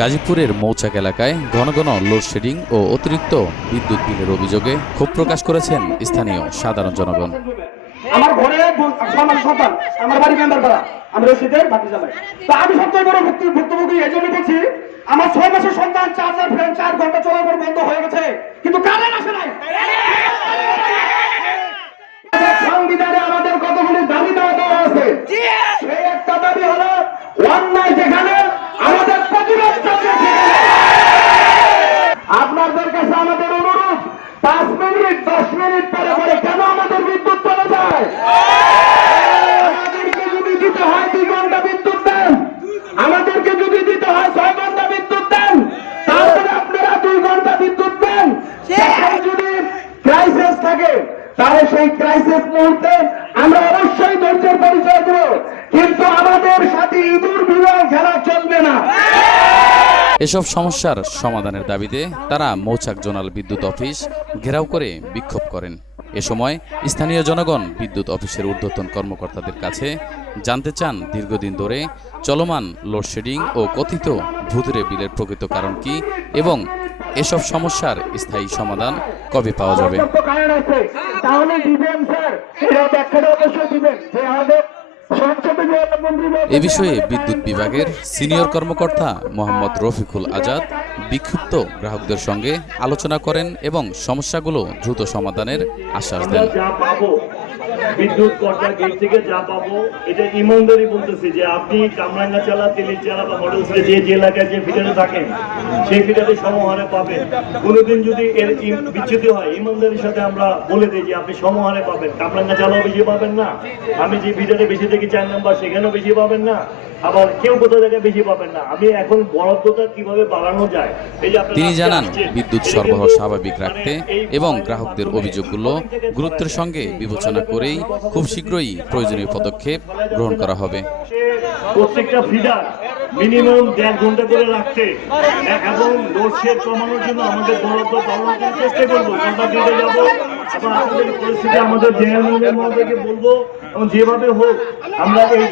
গাজীপুরের মৌচাক এলাকায় ঘন ঘন লোডশেডিং ও অতিরিক্ত বিদ্যুৎ বিলের অভিযোগে ক্ষোভ প্রকাশ করেছেন স্থানীয় সাধারণ জনগণ। আমার ঘরে সন্তান, আমার বাড়ি মেম্বার করা, আমি রশিদের ভাতি জামাই। তা আমি সবচেয়ে বড় ভুক্তভোগী এই জন্য বলছি, আমার 6 মাসের সন্তান চার্জার ফ্যান 4 ঘন্টা চলার পর বন্ধ হয়ে গেছে, কিন্তু কারেন্ট আসে নাই। সংবিধানে আমাদের কতগুলি দাবি দেওয়া আছে, সেই একটা দাবি হলো অন্যায় যেখানে আমাদের প্রতিবাদ চলছে। আপনাদের কাছে আমাদের অনুরোধ, 5 মিনিট 10 মিনিট পরে পরে কেন আমাদের বিদ্যুৎ চলে যায়? আমাদেরকে যদি দিতে হয় 2 ঘন্টা বিদ্যুৎ দেন, আমাদেরকে যদি দিতে হয় 6 ঘন্টা বিদ্যুৎ দেন, তারপরে আপনারা 2 ঘন্টা বিদ্যুৎ দেন। সেখানে যদি ক্রাইসিস থাকে, তাহলে সেই ক্রাইসিস মুহূর্তে আমরা অবশ্যই ধৈর্যের পরিচয় দেব, কিন্তু আমাদের সাথে ইঁদুর বিবাহ খেলা চলবে না। এসব সমস্যার সমাধানের দাবিতে তারা মৌচাক জোনাল বিদ্যুৎ অফিস ঘেরাও করে বিক্ষোভ করেন। এ সময় স্থানীয় জনগণ বিদ্যুৎ অফিসের ঊর্ধ্বতন কর্মকর্তাদের কাছে জানতে চান দীর্ঘদিন ধরে চলমান লোডশেডিং ও কথিত ভুতুড়ে বিলের প্রকৃত কারণ কি এবং এসব সমস্যার স্থায়ী সমাধান কবে পাওয়া যাবে। এ বিষয়ে বিদ্যুৎ বিভাগের সিনিয়র কর্মকর্তা মোহাম্মদ রফিকুল আজাদ বিক্ষুব্ধ গ্রাহকদের সঙ্গে আলোচনা করেন এবং সমস্যাগুলো দ্রুত সমাধানের আশ্বাস দেন। বিদ্যুৎ কর্তার গেট থেকে যা পাবো, এটা ইমানদারি বলতেছি যে আপনি কামরাঙ্গাচালা, তেলিচালা বা মডেলসে যে এলাকায় যে ফিডারে থাকেন, সেই ফিডারে সমহারে পাবেন। কোনোদিন যদি এর বিচ্যুতি হয়, ইমানদারির সাথে আমরা বলে দিই যে আপনি সমহারে পাবেন। কামরাঙ্গাচালাও বেশি পাবেন না, আমি যে ফিডারে বেশি থেকে 4 নাম্বার সেখানেও বেশি পাবেন না, আবার কেউ কোথাও জায়গায় বেশি পাবেন না। আমি এখন বরাদ্দটা কিভাবে বাড়ানো যায়, তিনি জানান বিদ্যুৎ সরবরাহ স্বাভাবিক রাখতে এবং গ্রাহকদের অভিযোগগুলো গুরুত্বের সঙ্গে বিবেচনা করেই খুব শীঘ্রই প্রয়োজনীয় পদক্ষেপ গ্রহণ করা হবে। প্রত্যেকটা ফিডার মিনিমাম 1.5 ঘন্টা করে রাখতে এবং লোডশেড কমানোর জন্য আমাদের বরাদ্দ বাড়ানোর চেষ্টা করবো। ঘন্টা দিতে যাবো, আবার আপনাদের পরিস্থিতি আমাদের জেএমএর মধ্যে বলবো, এবং যেভাবে হোক আমরা এই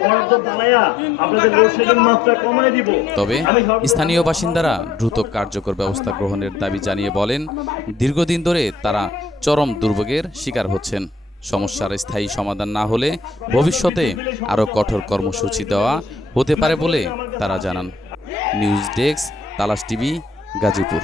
বরাদ্দ বাড়াইয়া আপনাদের লোডশেডের মাত্রা কমাই দিব। তবে স্থানীয় বাসিন্দারা দ্রুত কার্যকর ব্যবস্থা গ্রহণের দাবি জানিয়ে বলেন, দীর্ঘদিন ধরে তারা চরম দুর্ভোগের শিকার হচ্ছেন। সমস্যার স্থায়ী সমাধান না হলে ভবিষ্যতে আরও কঠোর কর্মসূচি দেওয়া হতে পারে বলে তারা জানান। নিউজ ডেস্ক, তালাশ টিভি, গাজীপুর।